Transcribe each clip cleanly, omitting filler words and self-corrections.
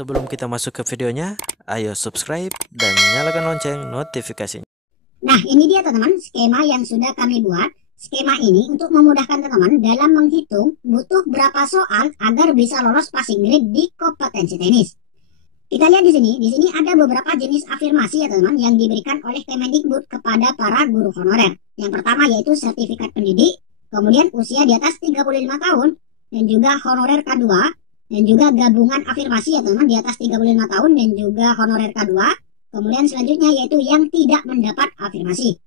Sebelum kita masuk ke videonya, ayo subscribe dan nyalakan lonceng notifikasinya. Nah, ini dia teman-teman skema yang sudah kami buat. Skema ini untuk memudahkan teman-teman dalam menghitung butuh berapa soal agar bisa lolos passing grade di kompetensi teknis. Kita lihat di sini ada beberapa jenis afirmasi ya teman-teman yang diberikan oleh Kemendikbud kepada para guru honorer. Yang pertama yaitu sertifikat pendidik, kemudian usia di atas 35 tahun, dan juga honorer K2, dan juga gabungan afirmasi ya teman-teman di atas 35 tahun dan juga honorer K2. Kemudian selanjutnya yaitu yang tidak mendapat afirmasi.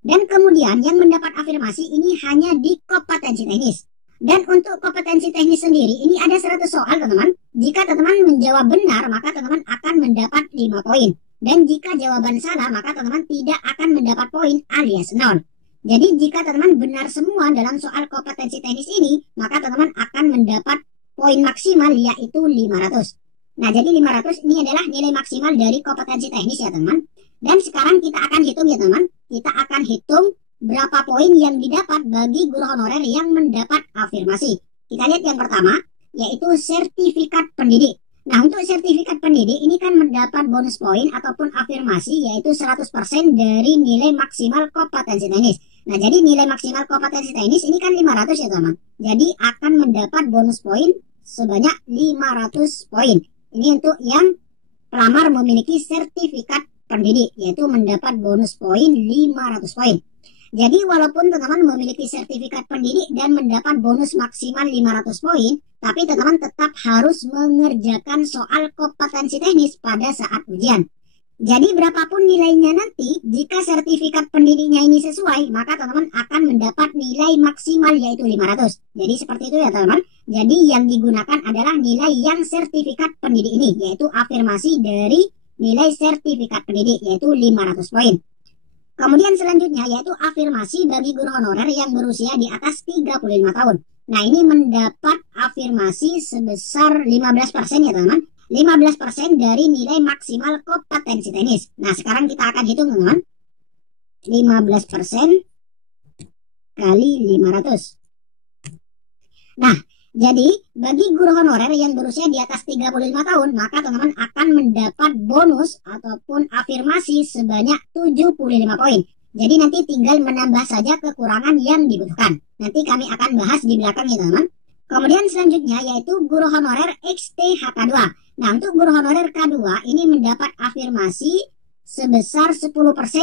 Dan kemudian yang mendapat afirmasi ini hanya di kompetensi teknis. Dan untuk kompetensi teknis sendiri ini ada 100 soal teman-teman. Jika teman-teman menjawab benar maka teman-teman akan mendapat 5 poin. Dan jika jawaban salah maka teman-teman tidak akan mendapat poin alias 0. Jadi jika teman-teman benar semua dalam soal kompetensi teknis ini maka teman-teman akan mendapat poin maksimal yaitu 500. Nah, jadi 500 ini adalah nilai maksimal dari kompetensi teknis ya teman. Dan sekarang kita akan hitung ya teman. Kita akan hitung berapa poin yang didapat bagi guru honorer yang mendapat afirmasi. Kita lihat yang pertama, yaitu sertifikat pendidik. Nah, untuk sertifikat pendidik ini kan mendapat bonus poin ataupun afirmasi yaitu 100% dari nilai maksimal kompetensi teknis. Nah, jadi nilai maksimal kompetensi teknis ini kan 500 ya teman. Jadi akan mendapat bonus poin sebanyak 500 poin. Ini untuk yang pelamar memiliki sertifikat pendidik, yaitu mendapat bonus poin 500 poin. Jadi walaupun teman-teman memiliki sertifikat pendidik dan mendapat bonus maksimal 500 poin, tapi teman-teman tetap harus mengerjakan soal kompetensi teknis pada saat ujian. Jadi berapapun nilainya nanti, jika sertifikat pendidiknya ini sesuai, maka teman-teman akan mendapat nilai maksimal yaitu 500. Jadi seperti itu ya teman-teman. Jadi yang digunakan adalah nilai yang sertifikat pendidik ini, yaitu afirmasi dari nilai sertifikat pendidik, yaitu 500 poin. Kemudian selanjutnya yaitu afirmasi bagi guru honorer yang berusia di atas 35 tahun. Nah, ini mendapat afirmasi sebesar 15% ya teman-teman. 15% dari nilai maksimal kompetensi teknis. Nah, sekarang kita akan hitung teman-teman. 15% kali 500. Nah, jadi bagi guru honorer yang berusia di atas 35 tahun, maka teman-teman akan mendapat bonus ataupun afirmasi sebanyak 75 poin. Jadi nanti tinggal menambah saja kekurangan yang dibutuhkan. Nanti kami akan bahas di belakang ya teman-teman. Kemudian selanjutnya yaitu guru honorer XTHK2. Nah, untuk guru honorer K2 ini mendapat afirmasi sebesar 10%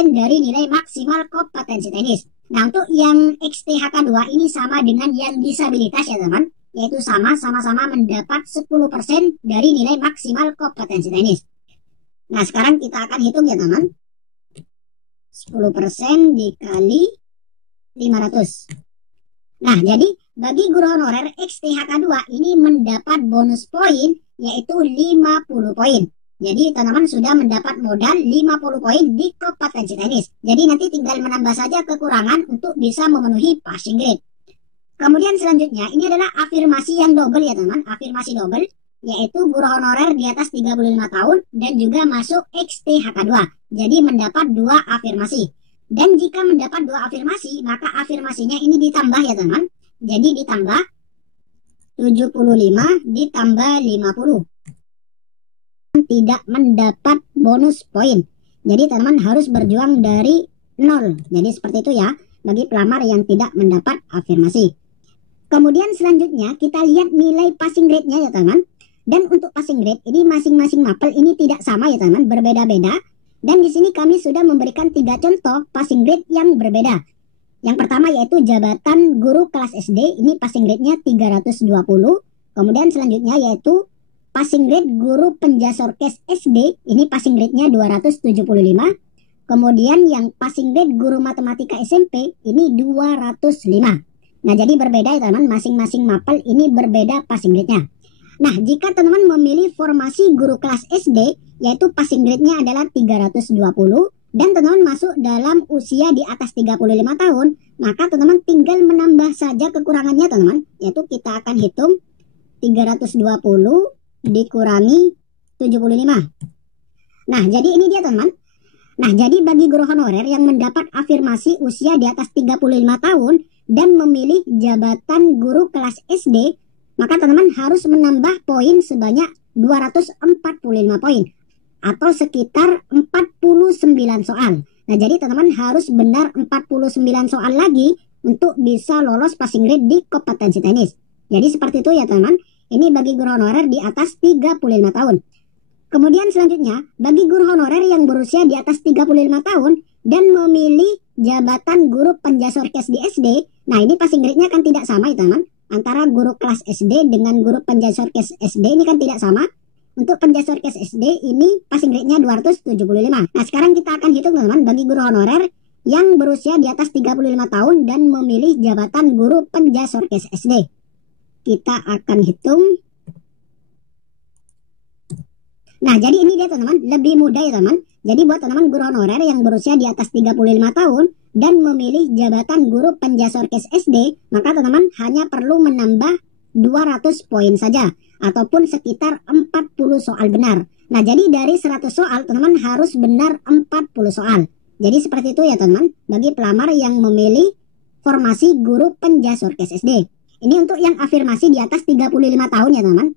dari nilai maksimal kompetensi teknis. Nah, untuk yang XTHK2 ini sama dengan yang disabilitas ya teman, yaitu sama-sama mendapat 10% dari nilai maksimal kompetensi teknis. Nah, sekarang kita akan hitung ya teman. 10% dikali 500. Nah, jadi bagi guru honorer XTHK2 ini mendapat bonus poin yaitu 50 poin. Jadi teman-teman sudah mendapat modal 50 poin di kompetensi teknis. Jadi nanti tinggal menambah saja kekurangan untuk bisa memenuhi passing grade. Kemudian selanjutnya ini adalah afirmasi yang double ya teman. Afirmasi double yaitu guru honorer di atas 35 tahun dan juga masuk XTHK2. Jadi mendapat 2 afirmasi. Dan jika mendapat 2 afirmasi, maka afirmasinya ini ditambah ya teman. Jadi ditambah 75 ditambah 50. Tidak mendapat bonus poin. Jadi teman-teman harus berjuang dari 0. Jadi seperti itu ya bagi pelamar yang tidak mendapat afirmasi. Kemudian selanjutnya kita lihat nilai passing grade-nya ya teman. Dan untuk passing grade ini masing-masing mapel ini tidak sama ya teman, berbeda-beda. Dan di sini kami sudah memberikan 3 contoh passing grade yang berbeda. Yang pertama yaitu jabatan guru kelas SD, ini passing grade-nya 320. Kemudian selanjutnya yaitu passing grade guru penjasorkes SD, ini passing grade-nya 275. Kemudian yang passing grade guru matematika SMP, ini 205. Nah, jadi berbeda ya teman, masing-masing mapel ini berbeda passing grade-nya. Nah, jika teman-teman memilih formasi guru kelas SD, yaitu passing grade-nya adalah 320, dan teman-teman masuk dalam usia di atas 35 tahun, maka teman-teman tinggal menambah saja kekurangannya teman-teman, yaitu kita akan hitung 320 dikurangi 75. Nah, jadi ini dia teman. Nah, jadi bagi guru honorer yang mendapat afirmasi usia di atas 35 tahun dan memilih jabatan guru kelas SD, maka teman-teman harus menambah poin sebanyak 245 poin atau sekitar 49 soal. Nah, jadi teman-teman harus benar 49 soal lagi untuk bisa lolos passing grade di kompetensi tenis. Jadi seperti itu ya teman-teman. Ini bagi guru honorer di atas 35 tahun. Kemudian selanjutnya, bagi guru honorer yang berusia di atas 35 tahun dan memilih jabatan guru penjas orkes di SD. Nah, ini passing grade-nya kan tidak sama ya teman. Antara guru kelas SD dengan guru penjas orkes SD ini kan tidak sama. Untuk penjas orkes SD ini passing grade-nya 275. Nah, sekarang kita akan hitung teman-teman bagi guru honorer yang berusia di atas 35 tahun dan memilih jabatan guru penjas orkes SD. Kita akan hitung. Nah, jadi ini dia teman-teman, lebih mudah ya teman. Jadi buat teman-teman guru honorer yang berusia di atas 35 tahun dan memilih jabatan guru penjas orkes SD, maka teman-teman hanya perlu menambah 200 poin saja ataupun sekitar 40 soal benar. Nah, jadi dari 100 soal teman-teman harus benar 40 soal. Jadi seperti itu ya teman-teman bagi pelamar yang memilih formasi guru penjas orkes SD. Ini untuk yang afirmasi di atas 35 tahun ya teman-teman.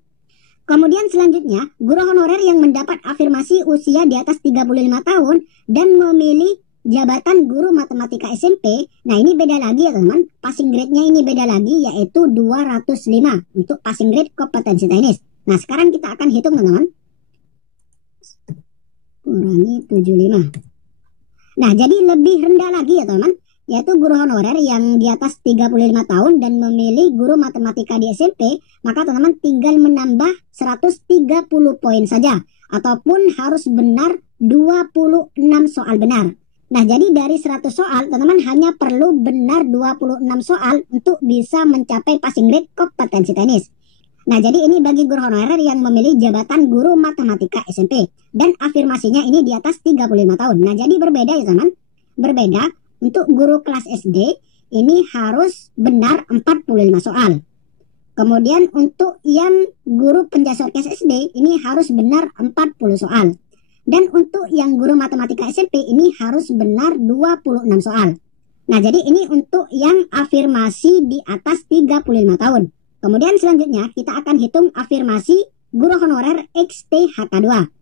Kemudian selanjutnya, guru honorer yang mendapat afirmasi usia di atas 35 tahun dan memilih jabatan guru matematika SMP. Nah, ini beda lagi ya teman-teman. Passing grade-nya ini beda lagi, yaitu 205 untuk passing grade kompetensi tenis. Nah, sekarang kita akan hitung teman-teman. Kurangi 75. Nah, jadi lebih rendah lagi ya teman-teman, yaitu guru honorer yang di atas 35 tahun dan memilih guru matematika di SMP, maka teman-teman tinggal menambah 130 poin saja, ataupun harus benar 26 soal benar. Nah, jadi dari 100 soal, teman-teman hanya perlu benar 26 soal untuk bisa mencapai passing grade kompetensi tenis. Nah, jadi ini bagi guru honorer yang memilih jabatan guru matematika SMP, dan afirmasinya ini di atas 35 tahun. Nah, jadi berbeda ya teman, berbeda. Untuk guru kelas SD ini harus benar 45 soal. Kemudian untuk yang guru penjas orkes SD ini harus benar 40 soal. Dan untuk yang guru matematika SMP ini harus benar 26 soal. Nah, jadi ini untuk yang afirmasi di atas 35 tahun. Kemudian selanjutnya kita akan hitung afirmasi guru honorer XTHK2.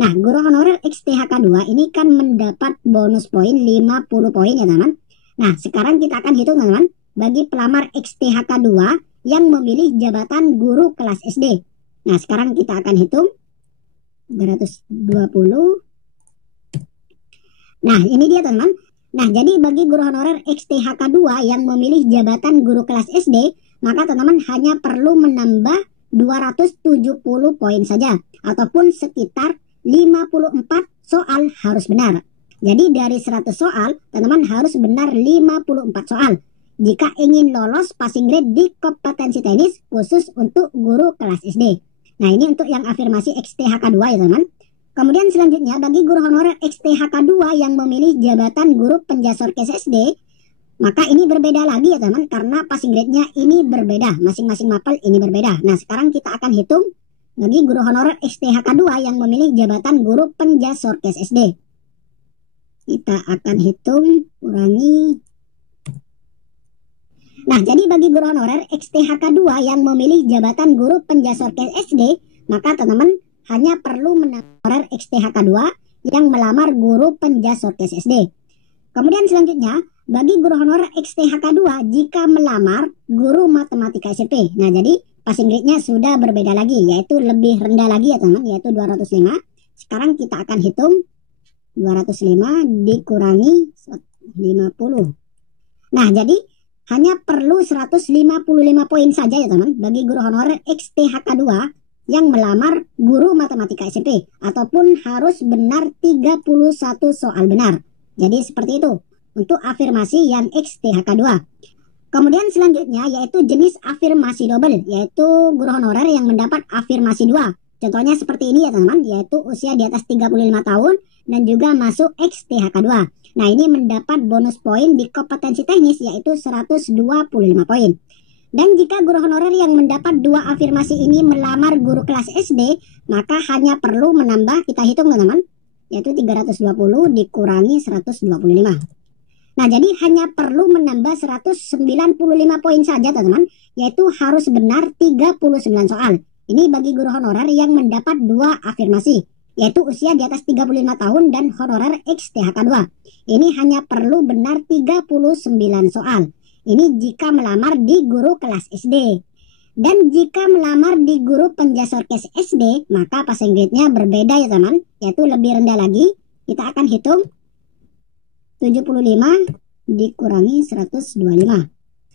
Nah, guru honorer XTHK2 ini kan mendapat bonus poin 50 poin ya teman. Nah, sekarang kita akan hitung teman-teman bagi pelamar XTHK2 yang memilih jabatan guru kelas SD. Nah, sekarang kita akan hitung 220. Nah, ini dia teman. Nah, jadi bagi guru honorer XTHK2 yang memilih jabatan guru kelas SD, maka teman-teman hanya perlu menambah 270 poin saja ataupun sekitar 54 soal harus benar. Jadi dari 100 soal, teman-teman harus benar 54 soal jika ingin lolos passing grade di kompetensi tenis khusus untuk guru kelas SD. Nah, ini untuk yang afirmasi XTHK2 ya teman. Kemudian selanjutnya bagi guru honorer XTHK2 yang memilih jabatan guru penjas orkes SD, maka ini berbeda lagi ya teman, karena passing grade-nya ini berbeda, masing-masing mapel ini berbeda. Nah, sekarang kita akan hitung bagi guru honorer XTHK2 yang memilih jabatan guru penjas orkes SD. Kita akan hitung, kurangi. Nah, jadi bagi guru honorer XTHK2 yang memilih jabatan guru penjas orkes SD, maka teman-teman hanya perlu menambah honorer XTHK2 yang melamar guru penjas orkes SD. Kemudian selanjutnya, bagi guru honorer XTHK2 jika melamar guru matematika SMP. Nah, jadi passing grade-nya sudah berbeda lagi, yaitu lebih rendah lagi ya teman, yaitu 205. Sekarang kita akan hitung 205 dikurangi 50. Nah, jadi hanya perlu 155 poin saja ya teman bagi guru honorer XTHK2 yang melamar guru matematika SMP, ataupun harus benar 31 soal benar. Jadi seperti itu untuk afirmasi yang XTHK2. Kemudian selanjutnya yaitu jenis afirmasi double, yaitu guru honorer yang mendapat afirmasi 2. Contohnya seperti ini ya teman-teman, yaitu usia di atas 35 tahun dan juga masuk XTHK2. Nah, ini mendapat bonus poin di kompetensi teknis yaitu 125 poin. Dan jika guru honorer yang mendapat 2 afirmasi ini melamar guru kelas SD, maka hanya perlu menambah, kita hitung teman-teman, yaitu 320 dikurangi 125. Nah, jadi hanya perlu menambah 195 poin saja teman-teman, yaitu harus benar 39 soal. Ini bagi guru honorer yang mendapat 2 afirmasi, yaitu usia di atas 35 tahun dan honorer XTHK 2. Ini hanya perlu benar 39 soal. Ini jika melamar di guru kelas SD. Dan jika melamar di guru penjasorkes SD, maka passing grade-nya berbeda ya teman, yaitu lebih rendah lagi. Kita akan hitung 75 dikurangi 125.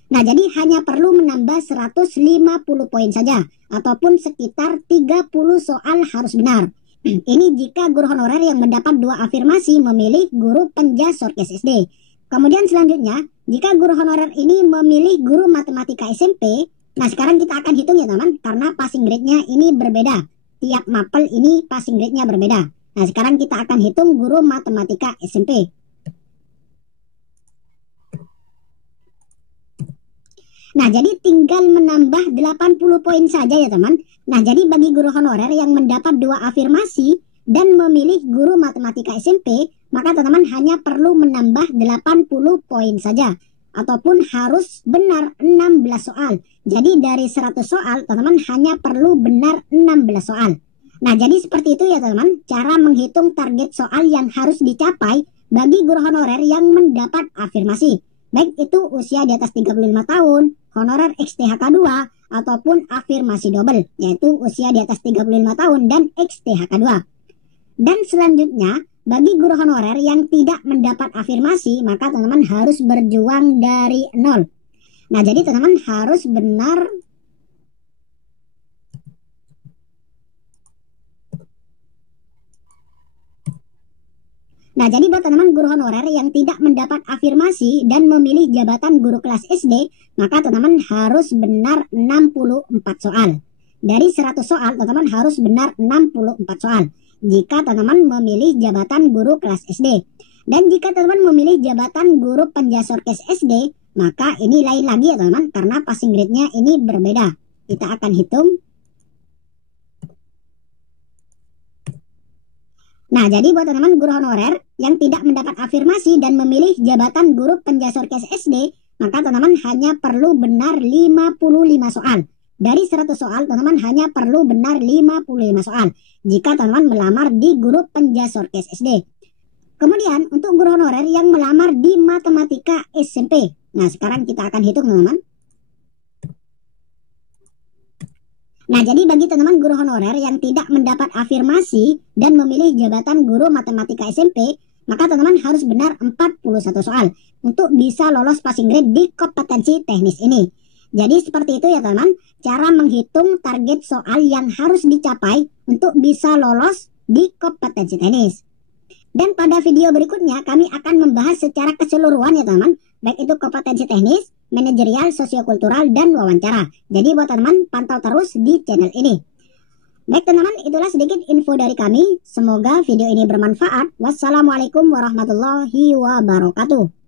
Nah, jadi hanya perlu menambah 150 poin saja, ataupun sekitar 30 soal harus benar. Ini jika guru honorer yang mendapat 2 afirmasi memilih guru penjasorkes SD. Kemudian selanjutnya, jika guru honorer ini memilih guru matematika SMP, nah sekarang kita akan hitung ya teman, karena passing grade-nya ini berbeda. Tiap mapel ini passing grade-nya berbeda. Nah sekarang kita akan hitung guru matematika SMP. Nah, jadi tinggal menambah 80 poin saja ya teman. Nah, jadi bagi guru honorer yang mendapat 2 afirmasi dan memilih guru matematika SMP, maka teman-teman hanya perlu menambah 80 poin saja. Ataupun harus benar 16 soal. Jadi dari 100 soal, teman-teman hanya perlu benar 16 soal. Nah, jadi seperti itu ya teman-teman, cara menghitung target soal yang harus dicapai bagi guru honorer yang mendapat afirmasi. Baik itu usia di atas 35 tahun, honorer XTHK 2, ataupun afirmasi double, yaitu usia di atas 35 tahun dan XTHK 2. Dan selanjutnya, bagi guru honorer yang tidak mendapat afirmasi, maka teman-teman harus berjuang dari nol. Nah, jadi teman-teman harus benar Nah, jadi buat teman-teman guru honorer yang tidak mendapat afirmasi dan memilih jabatan guru kelas SD, maka teman-teman harus benar 64 soal. Dari 100 soal, teman-teman harus benar 64 soal. Jika teman-teman memilih jabatan guru kelas SD. Dan jika teman-teman memilih jabatan guru penjasorkes SD, maka ini lain lagi ya teman-teman, karena passing grade-nya ini berbeda. Kita akan hitung. Nah, jadi buat teman-teman guru honorer yang tidak mendapat afirmasi dan memilih jabatan guru penjasorkes SD, maka teman-teman hanya perlu benar 55 soal. Dari 100 soal, teman-teman hanya perlu benar 55 soal jika teman-teman melamar di guru penjasorkes SD. Kemudian, untuk guru honorer yang melamar di matematika SMP. Nah, sekarang kita akan hitung teman-teman. Nah, jadi bagi teman-teman guru honorer yang tidak mendapat afirmasi dan memilih jabatan guru matematika SMP, maka teman-teman harus benar 41 soal untuk bisa lolos passing grade di kompetensi teknis ini. Jadi seperti itu ya teman-teman, cara menghitung target soal yang harus dicapai untuk bisa lolos di kompetensi teknis. Dan pada video berikutnya kami akan membahas secara keseluruhan ya teman-teman, baik itu kompetensi teknis, manajerial, sosiokultural, dan wawancara. Jadi buat teman-teman pantau terus di channel ini. Baik teman-teman, itulah sedikit info dari kami. Semoga video ini bermanfaat. Wassalamualaikum warahmatullahi wabarakatuh.